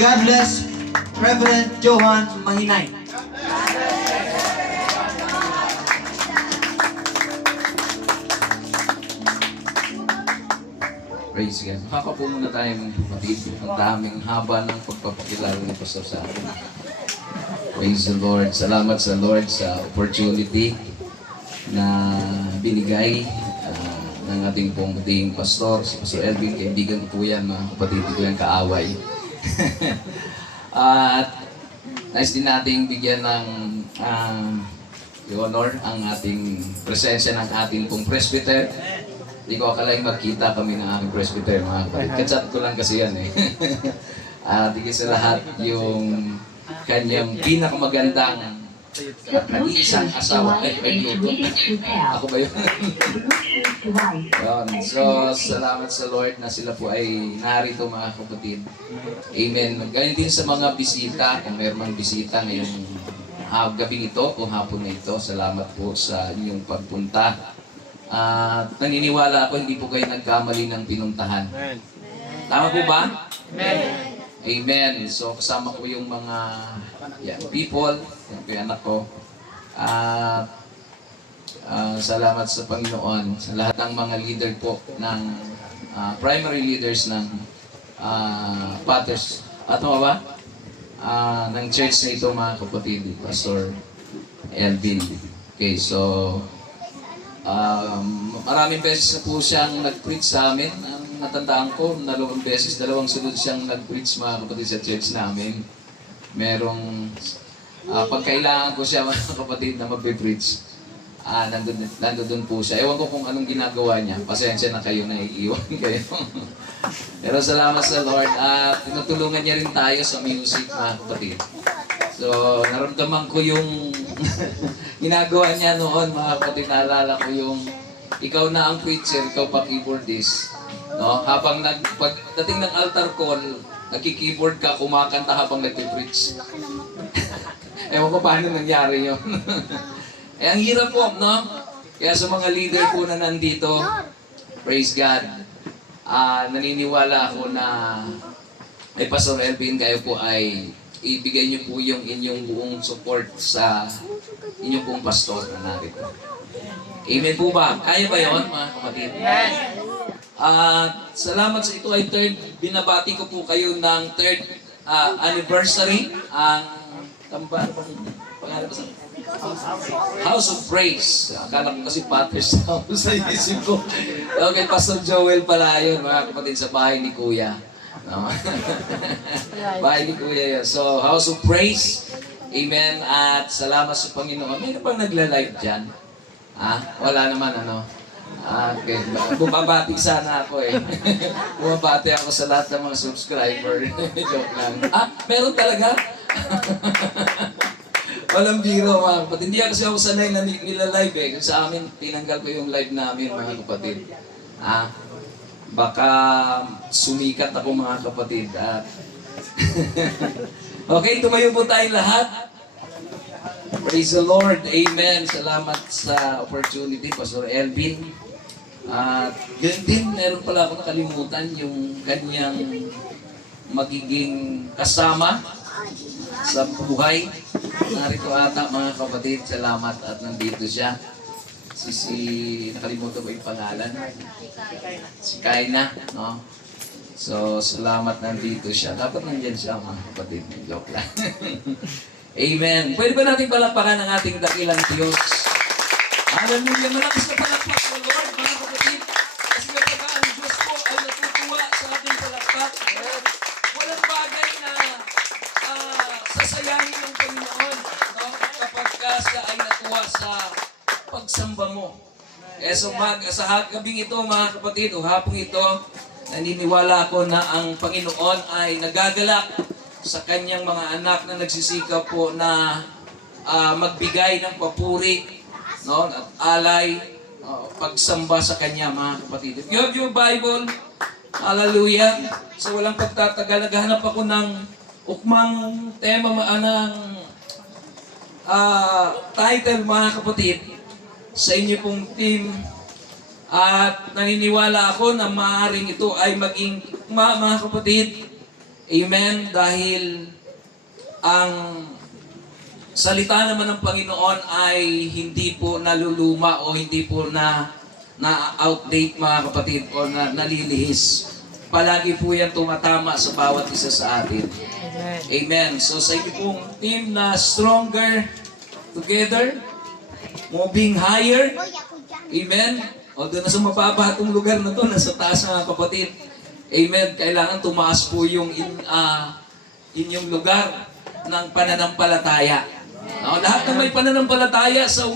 God bless Reverend Johan Mahinay. Praise God. Makakapo muna tayo mga kapatid. Ang daming haba ng pagpapakilala ni Pastor sa akin. Praise the Lord. Salamat sa Lord sa opportunity na binigay ng ating pong pastor, si Pastor Elvin. Kaibigan ko po yan, mga kapatid ko yan kaaway. At nice din nating bigyan ng honor ang ating presensya ng ating pong presbyter. Hindi ko akalain magkita kami ng aming presbyter, mga kapatid. Kachat ko lang kasi yan eh. At higit sa lahat, yung kanyang pinakamagandang nag-iisang asawa. Ay, Bluetooth. Ako ba yun? So, salamat sa Lord na sila po ay narito, mga kapatid. Amen. Ganyan din sa mga bisita, kung mayroong bisita ngayong gabing ito o hapon na ito, salamat po sa inyong pagpunta. At naniniwala ako, hindi po kayo nagkamali ng pinuntahan. Tama po ba? Amen. Amen. So, kasama ko yung mga young people, yung anak ko. At salamat sa Panginoon, sa lahat ng mga leader po, ng primary leaders ng Patters. At ano ba? Ng church na ito, mga kapatid, Pastor Elvin. Okay, so maraming beses na po siyang nag-preach sa amin. Ang natandaan ko, dalawang sunod siyang nag-preach, mga kapatid, sa church namin. Merong pagkailangan ko siya, mga kapatid, na mag-preach. Nandun po siya. Ewan ko kung anong ginagawa niya. Pasensya na kayo na iiwan kayo. Pero salamat sa Lord. At tinutulungan niya rin tayo sa music, mga kapatid. So, naramdaman ko yung ginagawa niya noon, mga kapatid. Naalala ko yung ikaw na ang preacher, ikaw pa keyboardist. No? Habang pagdating ng altar call, nagki-keyboard ka, kumakanta habang nagpi-preach. Ewan ko paano nangyari yun. Ang hirap po, no? Kaya sa mga leader po na nandito, praise God, naniniwala ako na ay Pastor Elvin, kayo po ay ibigay niyo po yung inyong buong support sa inyong pong pastor na narito. Amen po ba? Kaya ba yun, mga kapatid? Yes! Salamat sa ito ay binabati ko po kayo ng third anniversary. Ang pangalan ba sa House of Praise. Akala ko kasi Patter's House sa isip ko. Okay, Pastor Joel pala yun, mga kapatid, sa bahay ni Kuya. No? Bahay ni Kuya yun. So, House of Praise. Amen. At salamat sa Panginoon. Mayroon bang nagla-live dyan? Wala naman, ano? Okay. Bumabati sana ako eh. Bumabati ako sa lahat ng mga subscriber. Joke lang. Meron talaga? Walang biro, mga kapatid. Hindi kasi ako sanay na nila-live eh. Kung sa amin, tinanggal ko yung live namin, mga kapatid. Baka sumikat ako, mga kapatid. Okay, tumayo po tayong lahat. Praise the Lord. Amen. Salamat sa opportunity, Pastor Elvin. At ganun din, meron pala ako nakalimutan yung kanyang magiging kasama sa buhay. Narito ata, mga kapatid. Salamat at nandito siya. Nakalimutan ko yung pangalan. Si Kaina, no? So, salamat nandito siya. Dapat nandyan siya, mga kapatid. Joke lang. Amen. Pwede ba natin palakpakan ang ating dakilang Diyos? Hallelujah. Malakas na palakpak sa Lord, mga kapatid. Kasi kapag ang Diyos po ay natutuwa sa ating palakpak, walang bagay na sasayangin ng Panginoon, no? Kapag siya ay natuwa sa pagsamba mo. Kaya sa gabing ito, mga kapatid, o hapong ito, naniniwala ako na ang Panginoon ay nagagalak sa kanyang mga anak na nagsisikap po na magbigay ng papuri, no, at alay, pagsamba sa kanya, mga kapatid. If you have your Bible, hallelujah, so walang pagtatagal, naghahanap ako ng ukmang tema, ng title, mga kapatid, sa inyo pong team. At naniniwala ako na maaaring ito ay maging mga kapatid, Amen? Dahil ang salita naman ng Panginoon ay hindi po naluluma o hindi po na-outdate mga kapatid o nalilihis. Palagi po yan tumatama sa bawat isa sa atin. Amen. So sa inyo pong team na stronger together, moving higher. Amen. O doon na sa mababa itong lugar na to, nasa taas mga kapatid. Amen. Kailangan tumaas po yung inyong lugar ng pananampalataya. Lahat ng may pananampalataya sa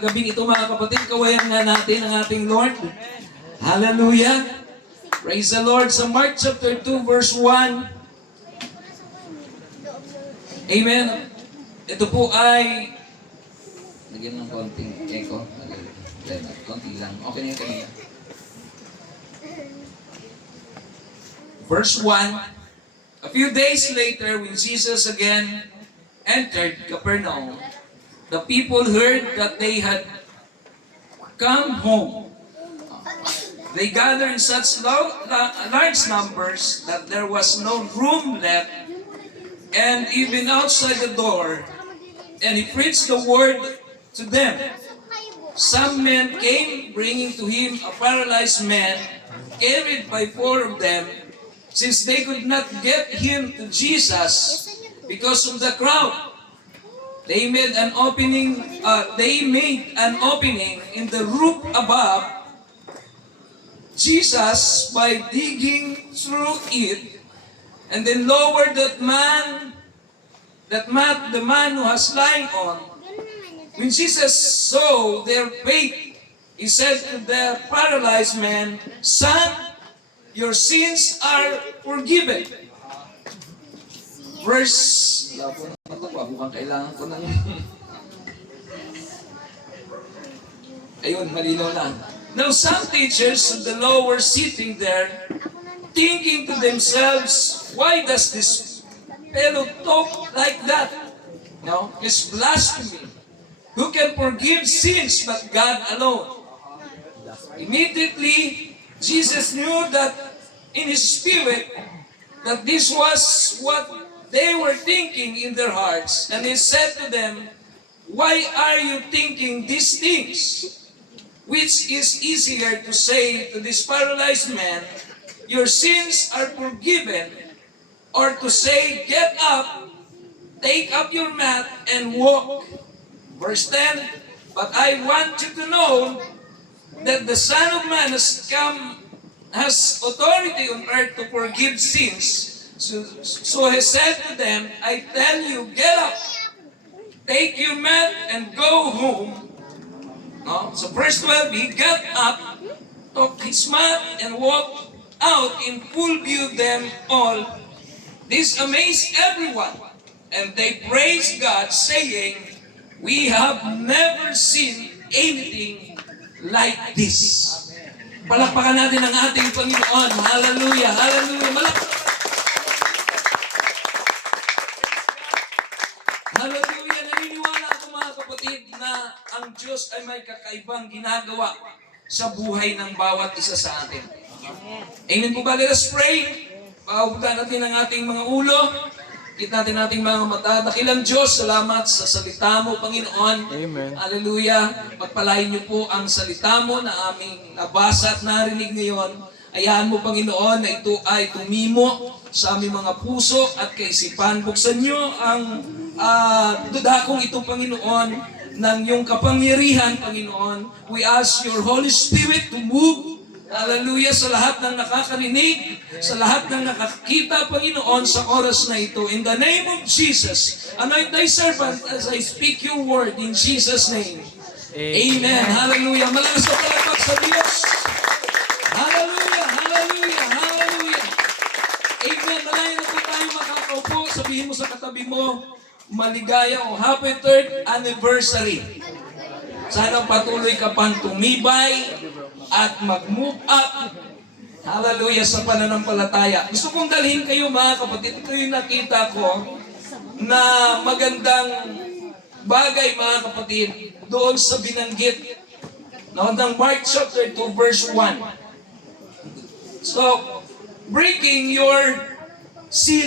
gabing ito mga kapatid, kawayan nga natin ang ating Lord. Hallelujah. Praise the Lord. Sa Mark chapter 2 verse 1. Amen. Ito po ay lagyan ng konting echo. Konti lang. Okay na yun kanina. Verse 1. A few days later, when Jesus again entered Capernaum, the people heard that they had come home. They gathered in such large numbers that there was no room left, and even outside the door, and he preached the word to them. Some men came, bringing to him a paralyzed man, carried by 4 of them, since they could not get him to Jesus because of the crowd. They made an opening in the roof above Jesus by digging through it, and then lowered the man who was lying on. When Jesus saw their faith, he said to the paralyzed man, "Son, your sins are forgiven." Verse, mukhang kailangan ko ng ayun, malinaw lang. Now some teachers of the law were sitting there, thinking to themselves, "Why does this fellow talk like that? No, it's blasphemy. Who can forgive sins but God alone?" Immediately, Jesus knew that in his spirit that this was what they were thinking in their hearts, and he said to them, "Why are you thinking these things? Which is easier to say to this paralyzed man, 'Your sins are forgiven,' or to say, 'Get up, take up your mat and walk'?" Verse 10, "But I want you to know that the Son of Man has authority on earth to forgive sins." So he said to them, "I tell you, get up, take your mat and go home." No? So verse 12, he got up, took his mat, and walked out in full view of them all. This amazed everyone, and they praised God, saying, "We have never seen anything like this." Palakpakan natin ang ating Panginoon. Hallelujah! Hallelujah! Hallelujah! Naniniwala ako mga kapatid na ang Diyos ay may kakaibang ginagawa sa buhay ng bawat isa sa atin. Amen po ba? Let us pray. Pauputan natin ang ating mga ulo. Kita natin ating mga mata. Dakilang Diyos, salamat sa salita mo, Panginoon. Amen. Hallelujah. Pagpalain niyo po ang salita mo na aming nabasa at narinig ngayon. Ayahan mo, Panginoon, na ito ay tumimo sa aming mga puso at kaisipan. Buksan niyo ang dudakong ito, Panginoon, ng iyong kapangyarihan, Panginoon. We ask your Holy Spirit to move, hallelujah, sa lahat ng nakakarinig, sa lahat ng nakakita, Panginoon, sa oras na ito. In the name of Jesus, anoint thy servant as I speak your word in Jesus' name. Amen. Hallelujah. Malakas na palakpak sa Diyos. Hallelujah. Hallelujah. Hallelujah. Amen. Malayan na po tayo makakaupo. Sabihin mo sa katabi mo, maligaya o happy 3rd anniversary. Sana patuloy ka pang tumibay at mag-move up. Hallelujah, sa pananampalataya. Gusto kong dalhin kayo mga kapatid. Ito yung nakita ko na magandang bagay mga kapatid doon sa binanggit ng Mark chapter 2 verse 1. So, breaking your Sili.